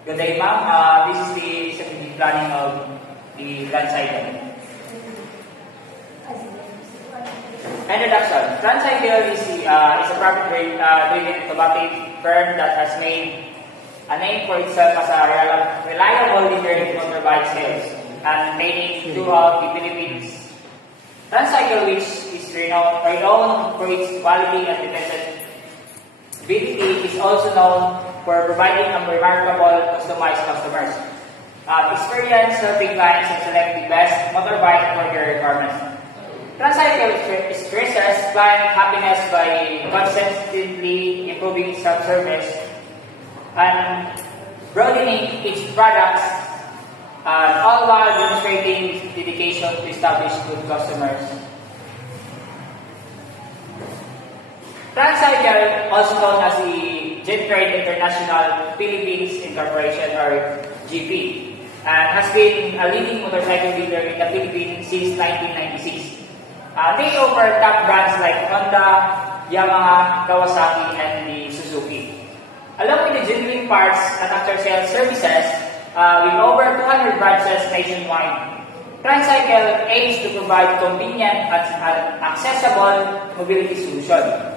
Good day, ma'am. This is the strategic planning of the TransCycle. Introduction. TransCycle is a profit-driven innovative firm that has made a name for itself as a reliable leader in motorbike sales and maintaining throughout the Philippines. TransCycle, which is renowned for its quality and dependability, is also known for providing a remarkable customized customers experience, helping clients and select the best motorbike for their requirements. TransCycle expresses client happiness by consistently improving self-service and broadening its products, all while demonstrating dedication to establish good customers. TransCycle, also known as the Gentrade International Philippines Incorporation or GP, has been a leading motorcycle dealer in the Philippines since 1996. They offer top brands like Honda, Yamaha, Kawasaki, and the Suzuki. Along with the genuine parts and after-sales services, with over 200 branches nationwide, TransCycle aims to provide convenient and accessible mobility solution.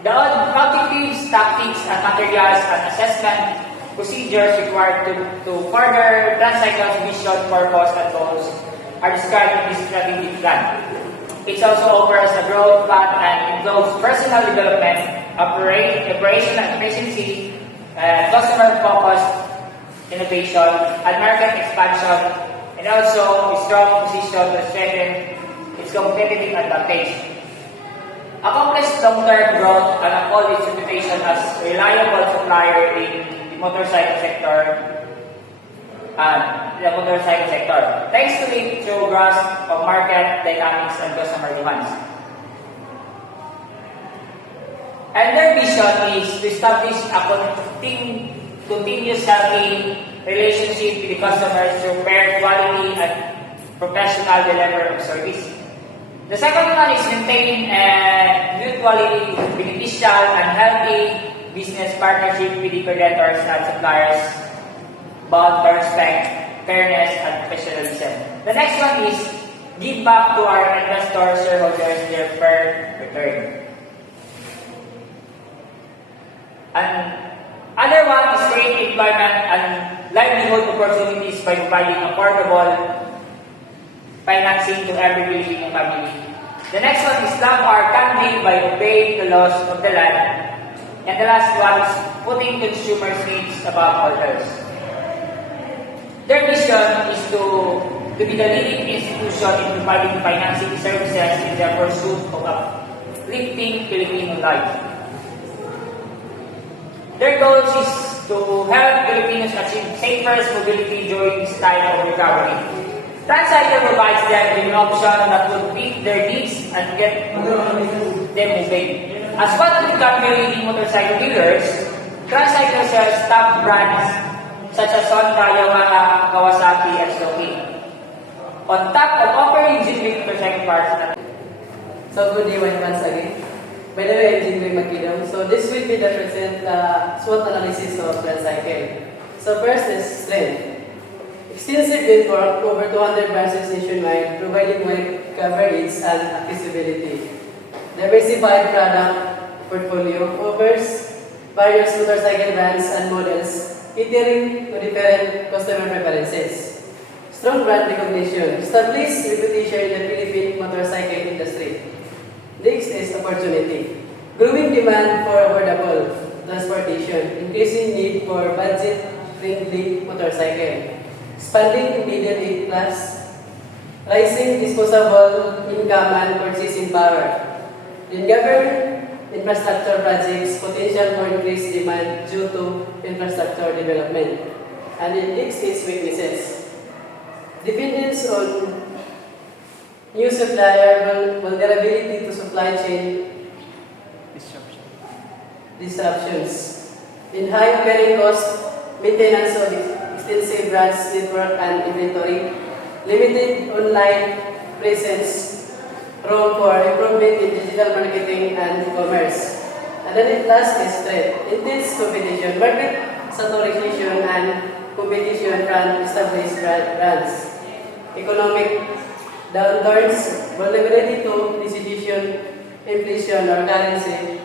The objectives, tactics, and materials and assessment procedures required to further TransCycle's mission, purpose, and goals are described in this strategic plan. It also offers a growth path and includes personal development, operational efficiency, customer-focused innovation, and market expansion, and also a strong position to strengthen its competitive advantage. Accomplished long-term growth and uphold its reputation as a reliable supplier in the motorcycle sector thanks to its true grasp of market dynamics and customer demands. And their vision is to establish a continuous healthy relationship with the customers through fair quality and professional delivery of service. The second one is maintaining a mutually beneficial and healthy business partnership with the creditors and suppliers bound by respect, fairness, and professionalism. The next one is give back to our investors, shareholders their fair return. And other one is create employment and livelihood opportunities by providing affordable financing to every Filipino family. The next one is love our country by obeying the laws of the land. And the last one is putting consumers' needs above all else. Their mission is to be the leading institution in providing financing services in the pursuit of uplifting Filipino life. Their goal is to help Filipinos achieve safer mobility during this time of recovery. TransCycle provides them with an option that would fit their needs and get them moving. As one of the country leading motorcycle dealers, TransCycle sells top brands such as Honda, Yamaha, Kawasaki, and Suzuki. On top of offering genuine motorcycle parts. So good day once again. By the way, I'm Jinwei Makidong. So this will be the present SWOT analysis of TransCycle. So first is strength. Extensive network, over 200 branches nationwide, providing wide coverage and accessibility. Diversified product portfolio offers various motorcycle brands and models, catering to different customer preferences. Strong brand recognition, established reputation in the Philippine motorcycle industry. Next is opportunity. Growing demand for affordable transportation, increasing need for budget-friendly motorcycle. Expanding middle class, rising disposable income and purchasing power. In government infrastructure projects, potential for increased demand due to infrastructure development. And in next is weaknesses. Dependence on new supplier, vulnerability to supply chain disruptions. In high operating cost, maintenance of extensive branch network and inventory, limited online presence, room for improvement in digital marketing and e-commerce. And then last is trade, intense competition, market saturation, and competition from established brands, economic downturns, vulnerability to institution, inflation or currency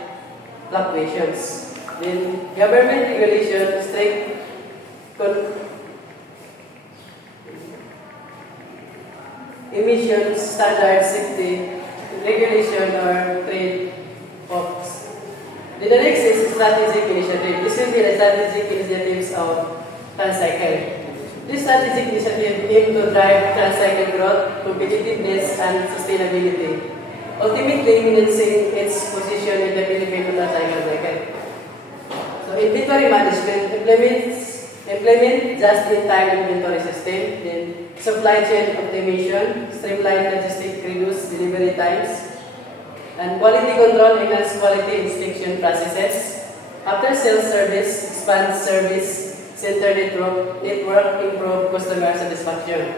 fluctuations. Then government regulation, strict emissions, standard safety, regulation or trade ops. The next is strategic initiative. This will be the strategic initiatives of TransCycle. This strategic initiative aims to drive TransCycle growth, competitiveness, and sustainability, ultimately enhancing its position in the Philippine motorcycle market. So inventory management implement just-in-time inventory system, then supply chain optimization, streamline logistic, reduce delivery times, and quality control, enhance quality inspection processes. After sales service, expand service center network, improve customer satisfaction.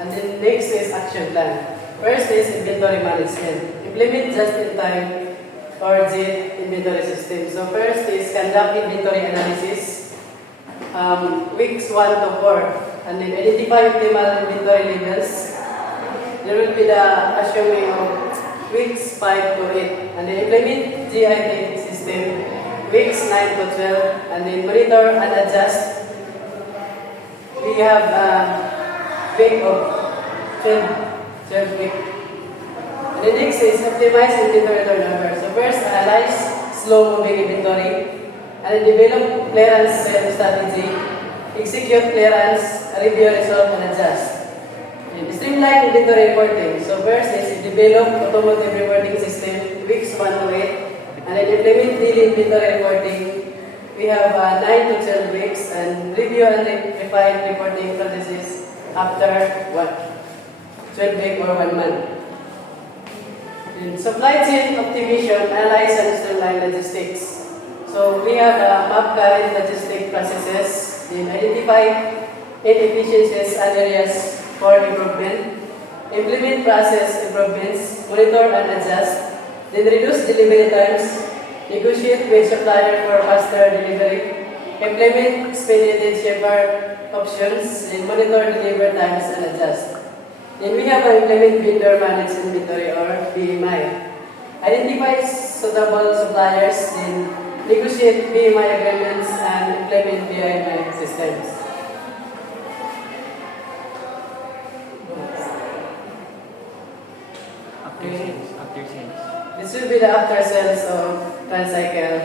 And then next is action plan. First is inventory management. Implement just-in-time or JIT inventory system. So first is conduct inventory analysis, weeks 1 to 4, and then identify optimal inventory levels. There will be the assuming of weeks 5 to 8, and then implement GIT system, weeks 9 to 12, and then monitor and adjust. We have week of 12 week. And the next is optimize inventory turnover. So first, analyze slow-moving inventory, and then develop clearance sales strategy, execute clearance, review resolve, and adjust. And streamline inventory reporting. So first is develop automotive reporting system, weeks 1 to 8, and then implement daily inventory reporting. We have 9 to 12 weeks, and review and refine reporting processes after 12 weeks or 1 month. In supply chain optimization, analyze and streamline logistics. So we have map current logistic processes, then identify inefficiencies and areas for improvement, implement process improvements, monitor and adjust, then reduce delivery times, negotiate with supplier for faster delivery, implement expedited shipper options, then monitor delivery times and adjust. Then we have implement vendor managed inventory or BMI. Identify suitable suppliers, then negotiate BMI agreements and implement BMI systems. After sales. This will be the after sales of TransCycle.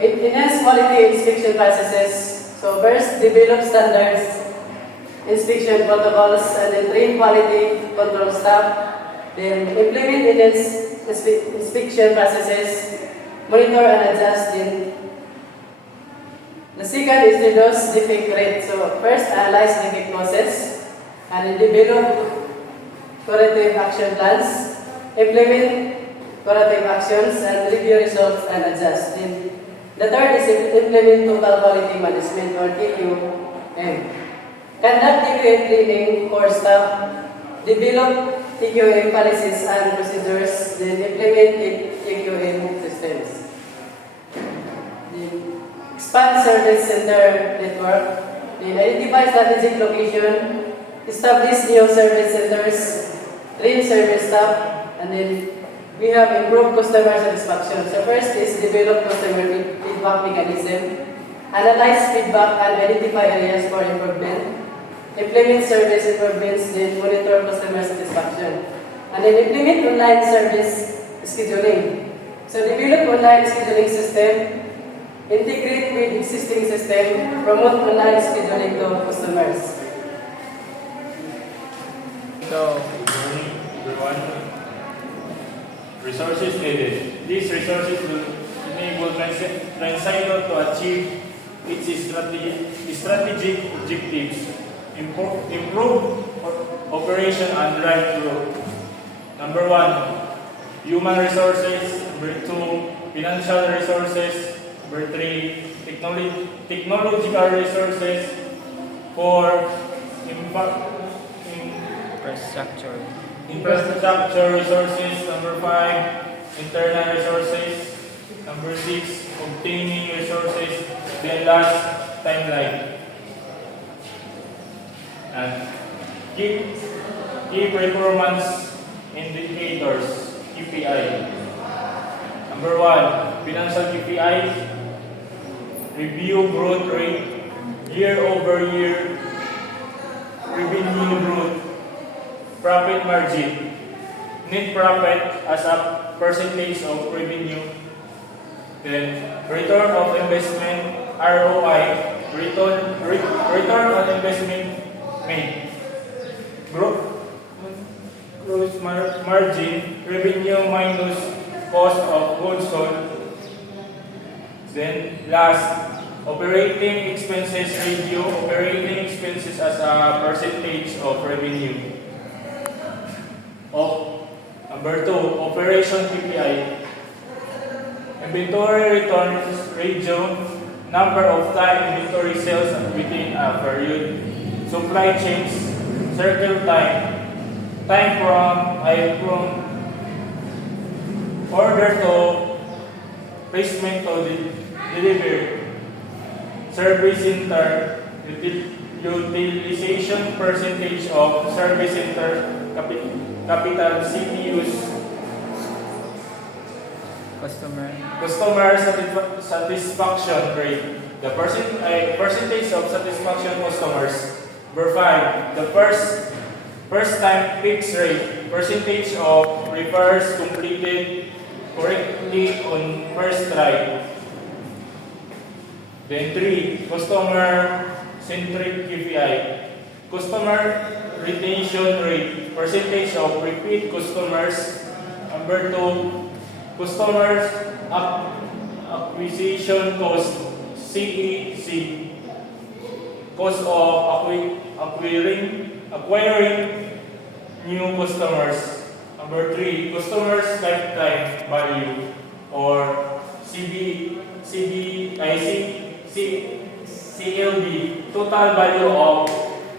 Enhance quality inspection processes. So first, develop standards, inspection protocols, and then train quality control staff. Then implement enhanced inspection processes, monitor and adjust. Then the second is reduce defect rate. So first, analyze defect causes, and then develop corrective action plans, implement corrective actions, and review results and adjust. Then the third is implement total quality management or TQM. Conduct TQM training for staff, develop TQM policies and procedures, then implement TQM systems. Then expand service center network, then identify strategic location, establish new service centers, train service staff, and then we have improved customer satisfaction. So first is develop customer feedback mechanism, analyze feedback and identify areas for improvement, implement service improvements, then monitor customer satisfaction, and then implement online service scheduling. So develop online scheduling system, integrate with existing system, promote online scheduling to customers. So, good morning, everyone. Resources needed. These resources will enable TransCycle to achieve its strategic objectives, improve operation and drive growth. Number 1, human resources. Number 2, financial resources. Number 3, technological resources. 4, Infrastructure. Infrastructure resources. Number 5, internal resources. Number 6, obtaining resources. Then last, timeline. And key performance indicators, KPI. Number 1, financial KPI. Review growth rate, year-over-year revenue growth, profit margin, net profit as a percentage of revenue, then return of investment, ROI, return on investment made, gross margin, revenue minus cost of goods sold. Then last, operating expenses ratio, operating expenses as a percentage of revenue. Number 2, operation KPI. Inventory returns ratio, number of time inventory sales within a period. Supply chains, circle time, from order to placement to delivery. Service center, utilization percentage of service center, capital CPUs. Customer satisfaction rate, the percentage of satisfaction customers. Number 5, the first time fix rate, percentage of repairs completed correctly on first try. Then 3, customer-centric KPI. Customer retention rate, percentage of repeat customers. Number 2, customers acquisition cost, CAC. Cost of acquiring new customers. Number 3, customers lifetime value, or CLV, total value of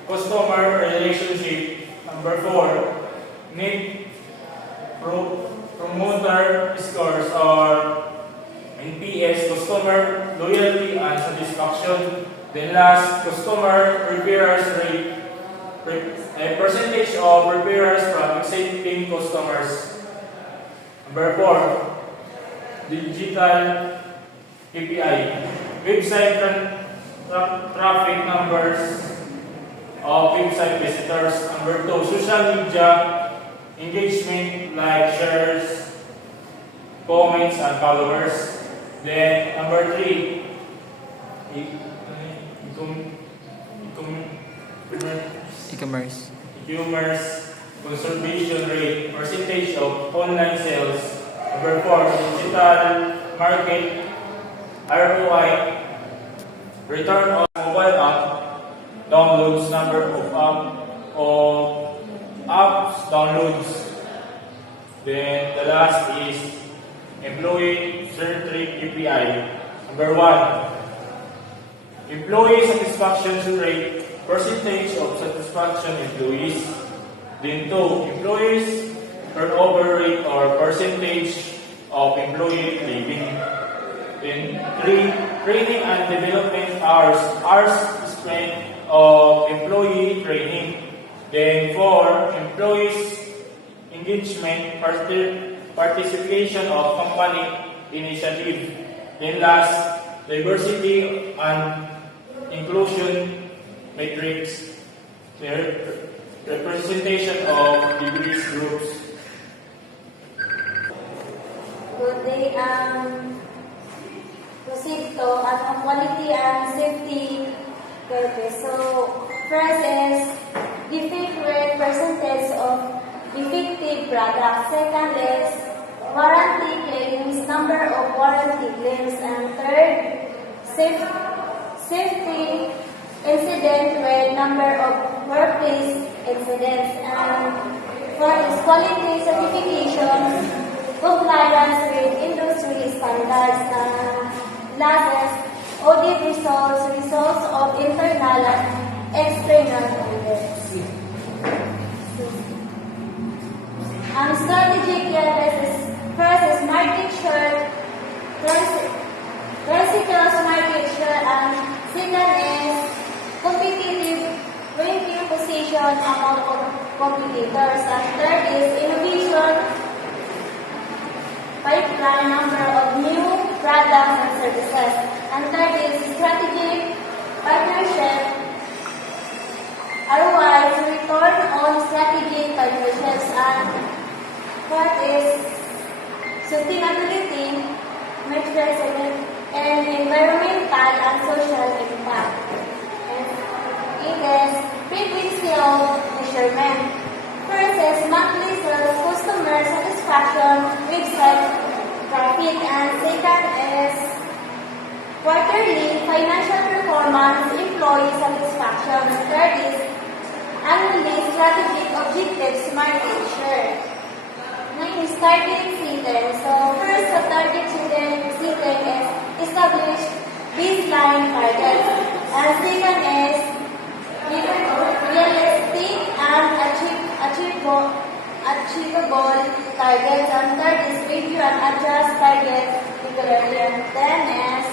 customer relationship. Number 4, net promoter scores, or NPS, customer loyalty and satisfaction. Then last, customer referrals rate, a percentage of referrals from existing customers. Number 4, digital KPI, website traffic numbers of website visitors. Number 2, social media engagement, like shares, comments, and followers. Then number 3, e-commerce conservation rate, percentage of online sales. Number 4, digital market, ROI, return on mobile app downloads, number of apps downloads. Then the last is employee-centric KPI. Number 1, employee satisfaction rate, percentage of satisfaction employees. Then 2, employees turnover rate, or percentage of employee leaving. Then 3, training and development hours spent of employee training. Then 4, employees engagement, participation of company initiative. Then last, diversity and inclusion metrics, representation of diverse groups. Good day. Proceed to quality and safety purpose. So first is defect percentage of defective products. Second is warranty claims, number of warranty claims. And third, safety incident rate, number of workplace incidents. And fourth is quality certification, compliance with industry standards. And last is audit results of internal and external audits. strategic areas is first is market share, vertical market share, and second is competitive ranking position among competitors, and third is innovation pipeline number of new products and services, and third is strategic partnership ROI return on strategic partnerships, and fourth is sustainability measures and environmental and social impact. And it is frequency of measurement. First is monthly sales, customer satisfaction, website traffic, and second is quarterly financial performance, employee satisfaction, and third is annually strategic objectives, market share. Next is target setting. So first, the target setting is establish baseline targets, and second is realistic and achievable targets, and third is review and adjust targets regularly, and then is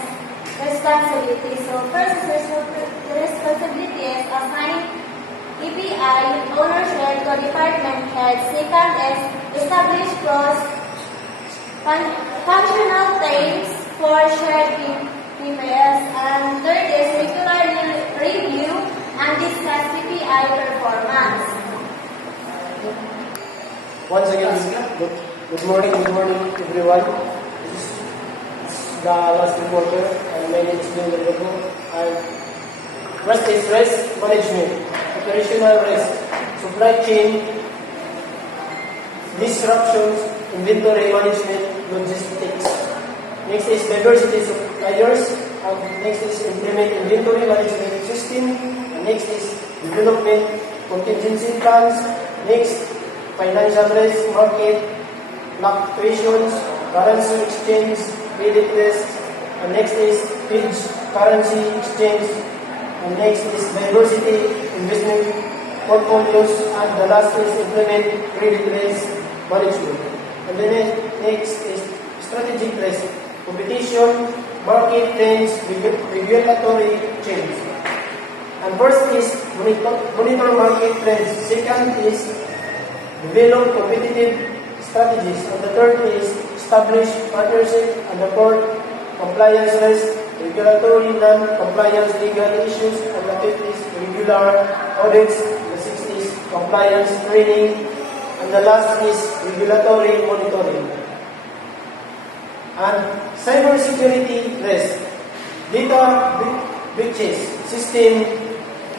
responsibility. So first is the responsibility is assign EPI ownership to department head. Second is establish cross-functional teams for shared KPIs, and third is regularly review and discuss KPI performance. Once again, good morning everyone. This is the last reporter, and my name is Leonel Rego. First is risk management, operational risk, supply chain disruptions, inventory management, logistics. Next is diversity suppliers, and next is implement inventory management system, and next is development contingency plans, next financial risk, market fluctuations, currency exchange, credit risk, and next is hedge currency exchange, and next is diversity investment portfolios, and the last is implement credit risk management. And the next is strategic risk, competition, market trends, regulatory change. And first is monitor market trends. Second is develop competitive strategies. And the third is establish partnership. And the fourth, compliance risk, regulatory non-compliance legal issues. And the fifth is regular audits. The sixth is compliance training. And the last is regulatory monitoring. And cybersecurity risk, data breaches, system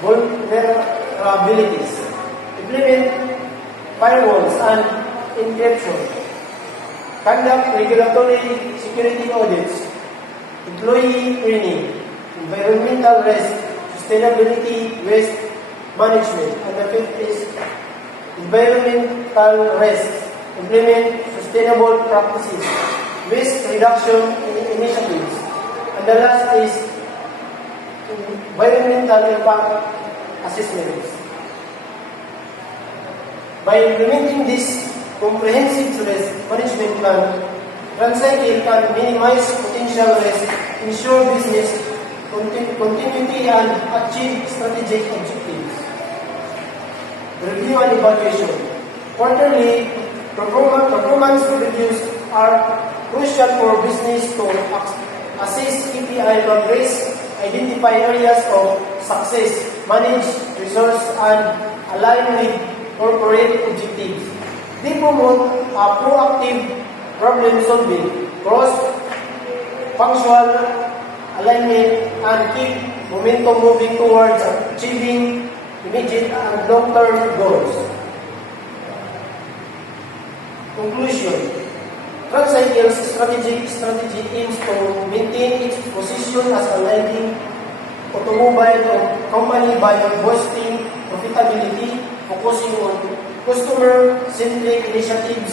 vulnerabilities, implement firewalls and encryption, conduct regulatory security audits, employee training, environmental risk, sustainability waste management, and the fifth is environmental risk, implement sustainable practices, waste reduction initiatives, and the last is environmental impact assessments. By implementing this comprehensive risk management plan, TransCycle can minimize potential risk, ensure business continuity, and achieve strategic objectives. Review and evaluation. Quarterly performance reviews are crucial for business to assess KPI progress, identify areas of success, manage resources, and align with corporate objectives. They promote a proactive problem solving, cross-functional alignment, and keep momentum moving towards achieving immediate and long-term goals. Conclusion. TransCycle's strategy aims to maintain its position as a leading automobile company by boosting profitability, focusing on customer-centric initiatives,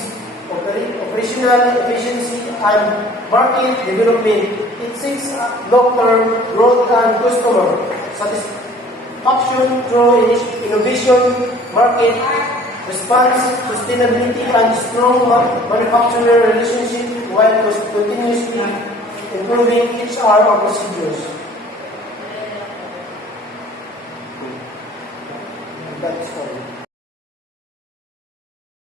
operational efficiency, and market development. It seeks long-term growth and customer satisfaction through innovation, market response, sustainability, and strong manufacturer relationship while continuously improving HR or procedures. That's all.